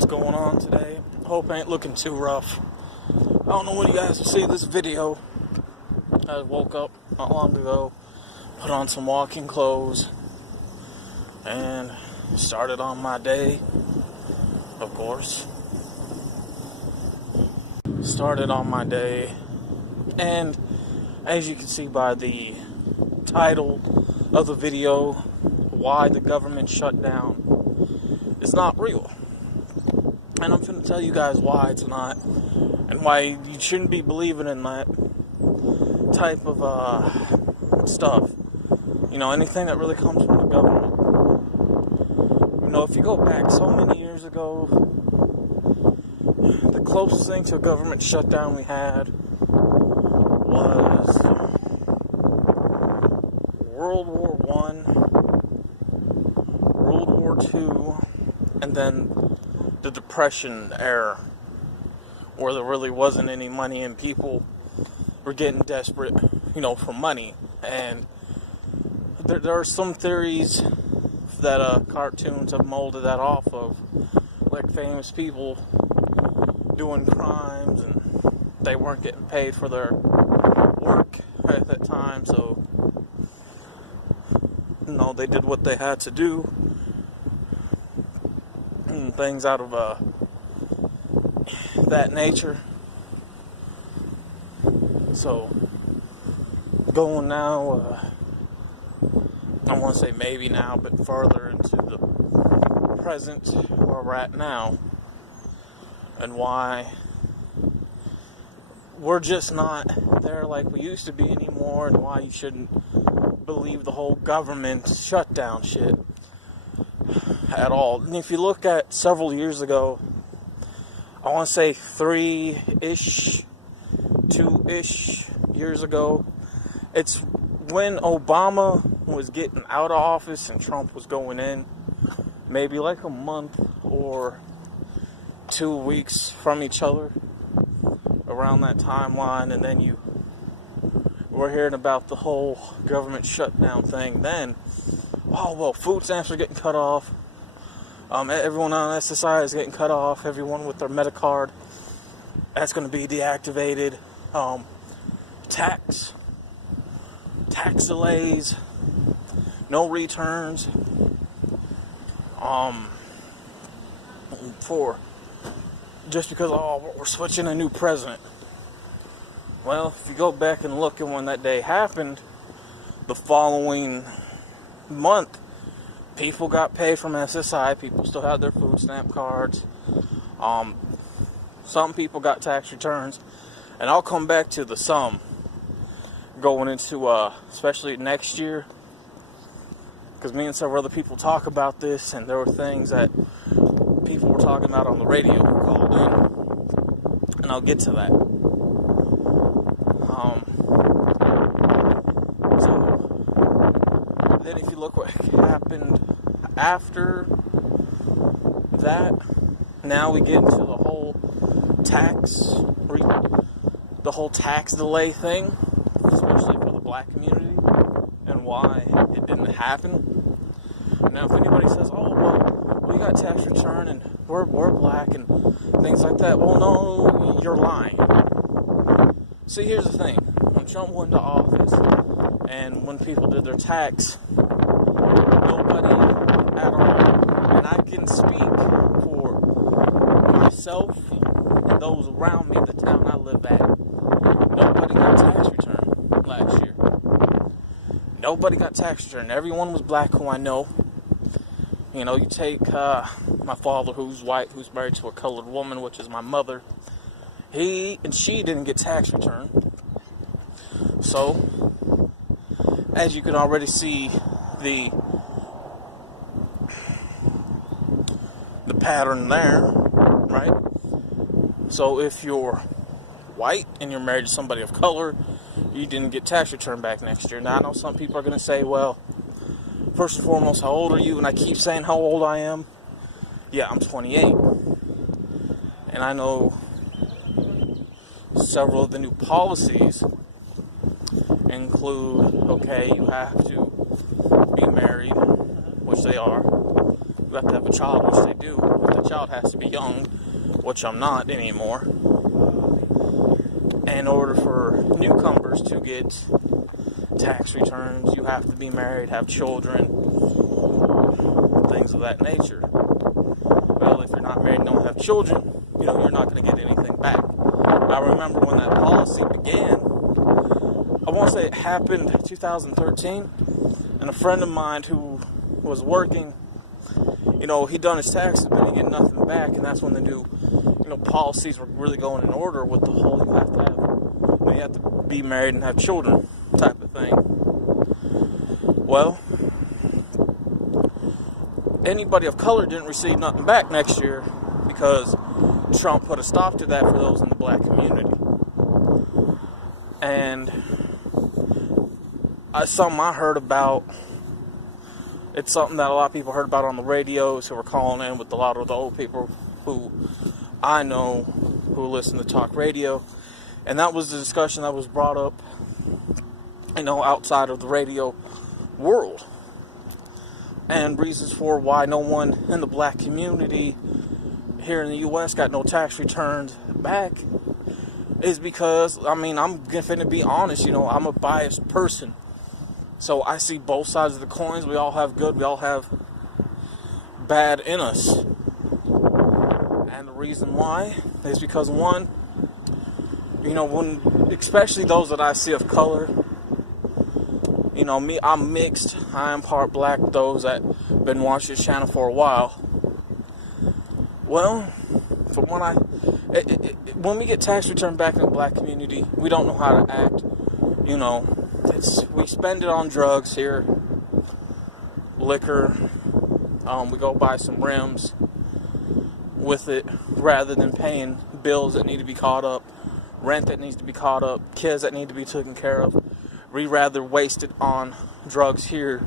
what's going on today. Hope I ain't looking too rough. I don't know when you guys will see this video. I woke up not long ago, put on some walking clothes, and started on my day, of course. Started on my day, and as you can see by the title of the video, why the government shutdown is not real. And I'm going to tell you guys why it's not, and why you shouldn't be believing in that type of stuff. You know, anything that really comes from the government. You know, if you go back so many years ago, the closest thing to a government shutdown we had was World War I, World War II, and then the Depression era, where there really wasn't any money and people were getting desperate, you know, for money. And there are some theories that cartoons have molded that off of, like famous people doing crimes and they weren't getting paid for their work at that time, so you know, they did what they had to do, and things out of that nature. So going now, I want to say maybe now, but further into the present where we're at now, and why we're just not there like we used to be anymore, and why you shouldn't believe the whole government shutdown shit at all. And if you look at several years ago, I want to say 2-ish years ago, it's when Obama was getting out of office and Trump was going in, maybe like a month or 2 weeks from each other around that timeline. And then we're hearing about the whole government shutdown thing. Then, oh well, food stamps are getting cut off. Everyone on SSI is getting cut off. Everyone with their Medicard, that's going to be deactivated. Tax delays, no returns. For just because we're switching a new president. Well, if you go back and look at when that day happened, the following month, people got paid from SSI. People still had their food stamp cards. Some people got tax returns. And I'll come back to the sum going into, especially next year. Because me and several other people talk about this, and there were things that people were talking about on the radio who called in. And I'll get to that. So, then if you look what happened after that, now we get into the whole tax delay thing, especially for the black community, and why it didn't happen. Now, if anybody says, "Oh, well, we got tax return and we're black and things like that," well, no, you're lying. See, here's the thing: when Trump went into office, and when people did their tax, nobody at all, and I can speak for myself and those around me, the town I live at, nobody got tax return last year. Nobody got tax return. Everyone was black who I know. You know, you take my father, who's white, who's married to a colored woman, which is my mother. He and she didn't get tax return. So, as you can already see, the pattern there, right? So if you're white and you're married to somebody of color, you didn't get tax return back next year. Now, I know some people are going to say, well, first and foremost, how old are you? And I keep saying how old I am. Yeah, I'm 28. And I know several of the new policies include, okay, you have to be married, which they are. You have to have a child, which they do. the child has to be young, which I'm not anymore. In order for newcomers to get tax returns, you have to be married, have children, things of that nature. Well, if you're not married and don't have children, you're not going to get anything back. I remember when that policy began, I want to say it happened 2013, and a friend of mine who was working, he done his taxes, but he get nothing back, and that's when the new, policies were really going in order with the whole you have to be married and have children type of thing. Well, anybody of color didn't receive nothing back next year because Trump put a stop to that for those in the black community. And something I heard about, it's something that a lot of people heard about on the radios who were calling in with a lot of the old people who I know who listen to talk radio. And that was the discussion that was brought up, outside of the radio world. And reasons for why no one in the black community here in the U.S. got no tax returns back is because, I'm going to be honest, I'm a biased person. So I see both sides of the coins. We all have good, we all have bad in us. And the reason why is because, one, especially those that I see of color, me, I'm mixed. I am part black, those that been watching this channel for a while. Well, from when we get tax return back in the black community, we don't know how to act. We spend it on drugs here, liquor. We go buy some rims with it rather than paying bills that need to be caught up, rent that needs to be caught up, kids that need to be taken care of. We rather waste it on drugs here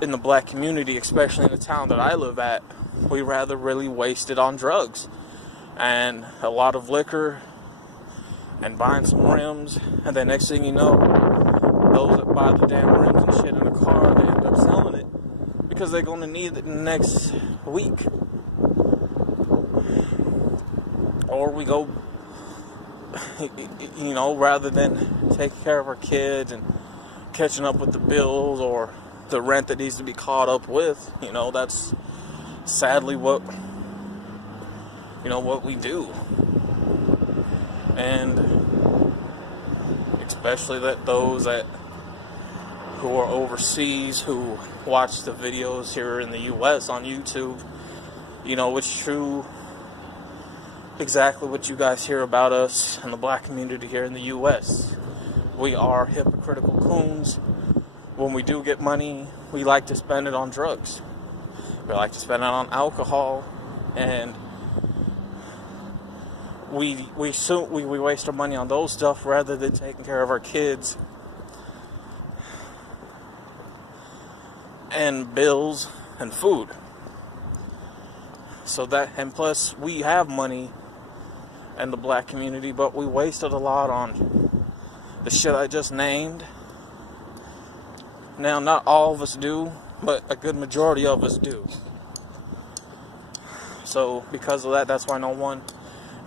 in the black community, especially in the town that I live at. We rather really waste it on drugs and a lot of liquor and buying some rims, and then next thing you know, those that buy the damn rims and shit in a car, they end up selling it because they're going to need it in the next week. Or we go, rather than taking care of our kids and catching up with the bills or the rent that needs to be caught up with, that's sadly what we do. And especially that those who are overseas, who watch the videos here in the U.S. on YouTube, it's true exactly what you guys hear about us and the black community here in the U.S. We are hypocritical coons. When we do get money, we like to spend it on drugs. We like to spend it on alcohol, and we waste our money on those stuff rather than taking care of our kids and bills and food. So that, and plus we have money in the black community, but we wasted a lot on the shit I just named. Now, not all of us do, but a good majority of us do. So because of that, that's why no one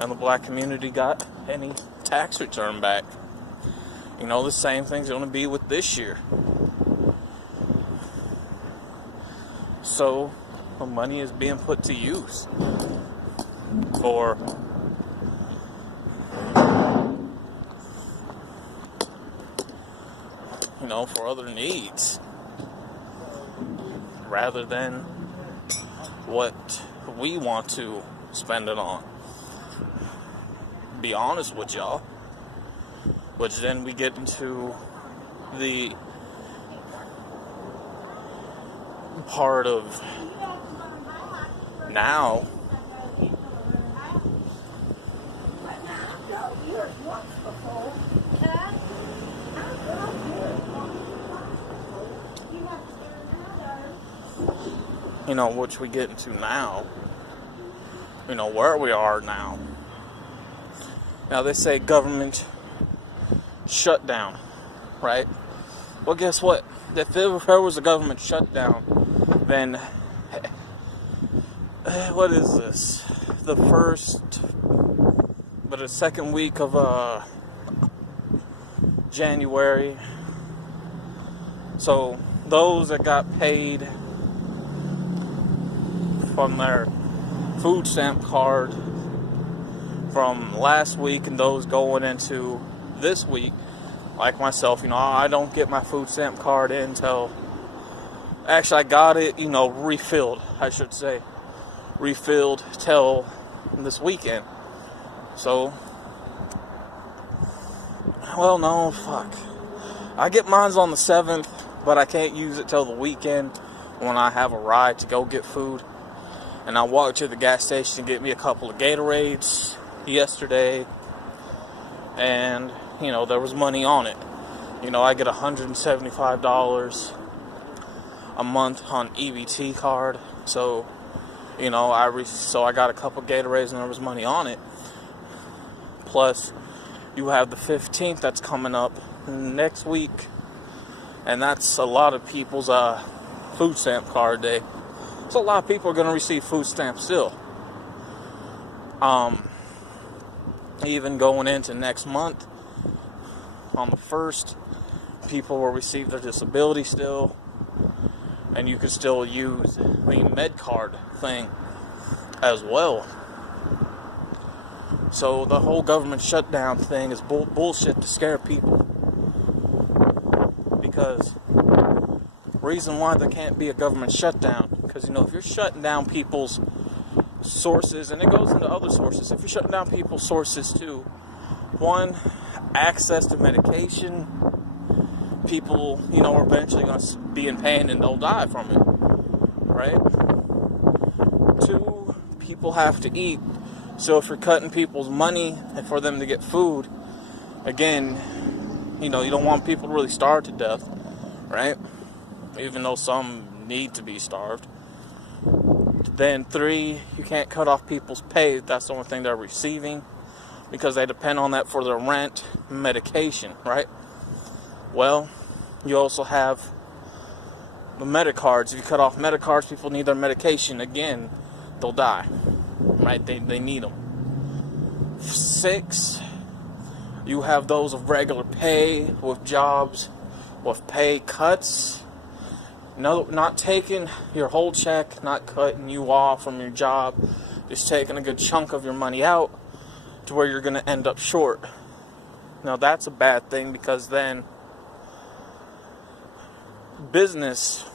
in the black community got any tax return back. The same thing's going to be with this year. So the money is being put to use for for other needs rather than what we want to spend it on. Be honest with y'all. Which then we get into the part of now. Which we get into now. Where we are now. Now they say government shutdown, right? Well, guess what? If there was a government shutdown, then what is this? The second week of January. So those that got paid from their food stamp card from last week and those going into this week, like myself, I don't get my food stamp card in until, actually I got it, refilled, I should say, refilled till this weekend. So, well, no, fuck. I get mine on the 7th, but I can't use it till the weekend when I have a ride to go get food. And I walked to the gas station to get me a couple of Gatorades yesterday, and there was money on it. I get $175 a month on EBT card, so I got a couple of Gatorades and there was money on it. Plus you have the 15th that's coming up next week, and that's a lot of people's food stamp card day. So a lot of people are going to receive food stamps still. Even going into next month, on the 1st, people will receive their disability still, and you can still use the med card thing as well. So the whole government shutdown thing is bullshit to scare people, because reason why there can't be a government shutdown, because if you're shutting down people's sources, and it goes into other sources, if you're shutting down people's sources too, one, access to medication, people are eventually going to be in pain and they'll die from it, right? Two, people have to eat. So if you're cutting people's money for them to get food, again, you don't want people to really starve to death, right? Even though some need to be starved. Then 3, you can't cut off people's pay if that's the only thing they're receiving, because they depend on that for their rent, medication, right? Well, you also have the Medicards. If you cut off Medicards, people need their medication. Again, they'll die, right? They need them. 6, you have those of regular pay with jobs with pay cuts. No, not taking your whole check, not cutting you off from your job, just taking a good chunk of your money out to where you're going to end up short. Now that's a bad thing, because then business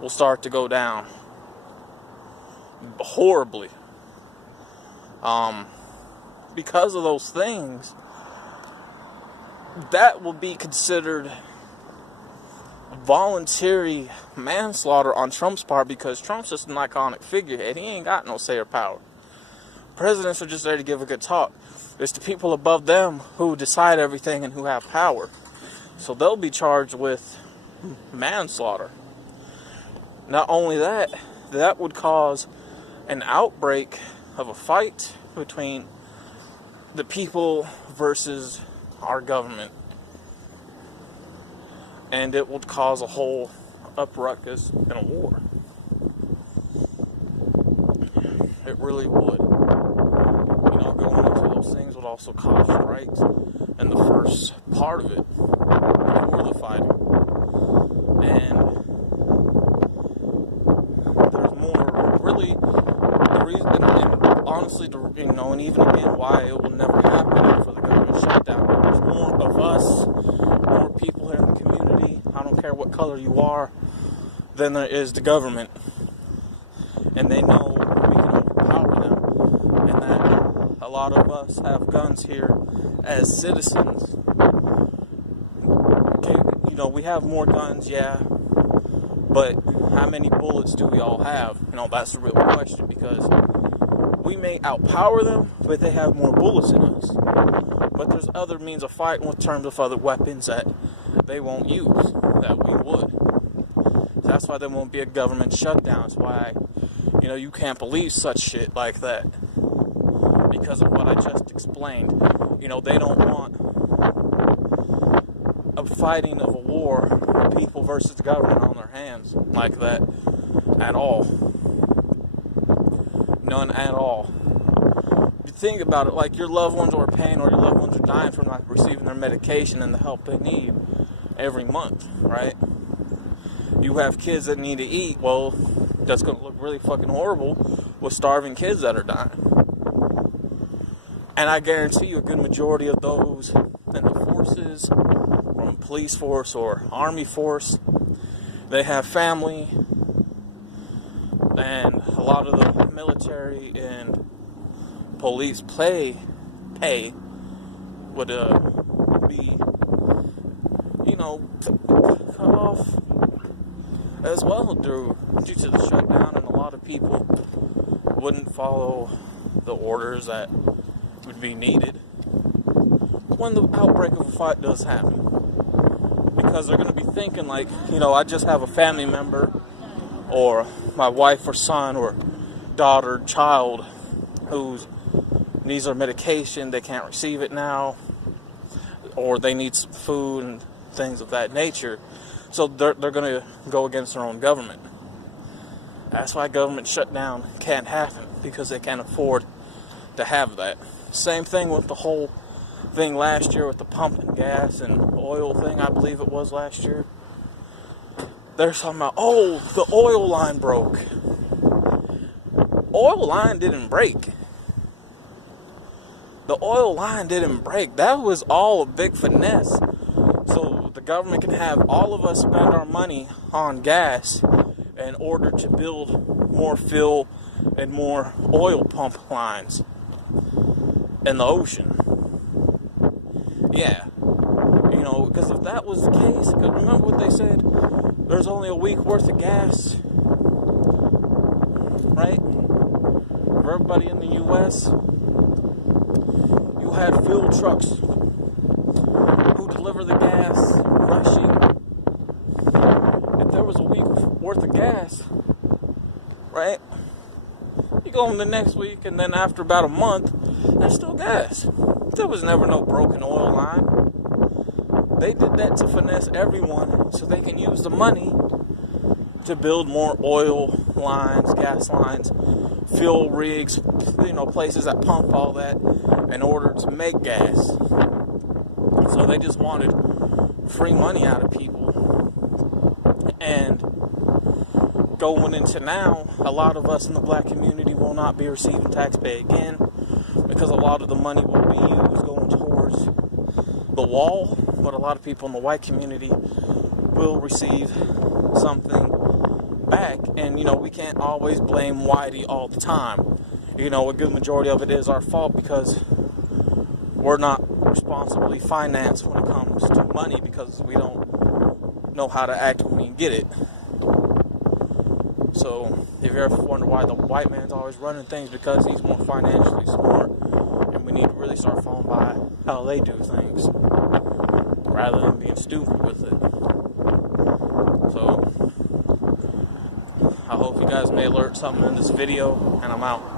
will start to go down horribly. Because of those things, that will be considered voluntary manslaughter on Trump's part, because Trump's just an iconic figurehead. He ain't got no say or power. Presidents are just there to give a good talk. It's the people above them who decide everything and who have power. So they'll be charged with manslaughter. Not only that, that would cause an outbreak of a fight between the people versus our government. And it would cause a whole upruckus and a war. It really would. Going into those things would also cause strikes in the first part of it, before the fighting. And there's more, really, the reason, and honestly, and even again, why it will never happen for the government shutdown. There's more of us, more people here in the community, I don't care what color you are, than there is the government. And they know we can overpower them, and that a lot of us have guns here as citizens. Okay, we have more guns, yeah, but how many bullets do we all have? That's the real question, because we may outpower them, but they have more bullets than us. But there's other means of fighting with terms of other weapons that they won't use, that we would. That's why there won't be a government shutdown. That's why, you can't believe such shit like that. Because of what I just explained. They don't want a fighting of a war, people versus the government on their hands like that at all. None at all. If you think about it, like your loved ones are paying or your loved ones are dying from not receiving their medication and the help they need every month, right? You have kids that need to eat. Well, that's going to look really fucking horrible with starving kids that are dying. And I guarantee you a good majority of those in the forces, from police force or army force, they have family, and a lot of the military and police pay would be, cut off as well due to the shutdown, and a lot of people wouldn't follow the orders that would be needed when the outbreak of a fight does happen, because they're going to be thinking like, I just have a family member or my wife or son or daughter, child who needs their medication, they can't receive it now, or they need some food and things of that nature. So they're going to go against their own government. That's why government shutdown can't happen, because they can't afford to have that. Same thing with the whole thing last year with the pumping gas and oil thing, I believe it was last year. They're talking about, the oil line broke. Oil line didn't break. The oil line didn't break. That was all a big finesse. So the government can have all of us spend our money on gas in order to build more fill and more oil pump lines in the ocean. Yeah. Because if that was the case, because remember what they said? There's only a week worth of gas, right? For everybody in the U.S., you had fuel trucks who deliver the gas rushing. If there was a week worth of gas, right? You go on the next week, and then after about a month, there's still gas. There was never no broken oil line. They did that to finesse everyone so they can use the money to build more oil lines, gas lines, fuel rigs, places that pump all that in order to make gas. So they just wanted free money out of people. And going into now, a lot of us in the black community will not be receiving tax pay again, because a lot of the money will be used going towards the wall, but a lot of people in the white community will receive something back. And we can't always blame Whitey all the time. A good majority of it is our fault, because we're not responsibly financed when it comes to money, because we don't know how to act when we get it. So if you ever wonder why the white man's always running things, because he's more financially smart, and we need to really start falling by how they do things rather than being stupid with it. So I hope you guys may learn something in this video, and I'm out.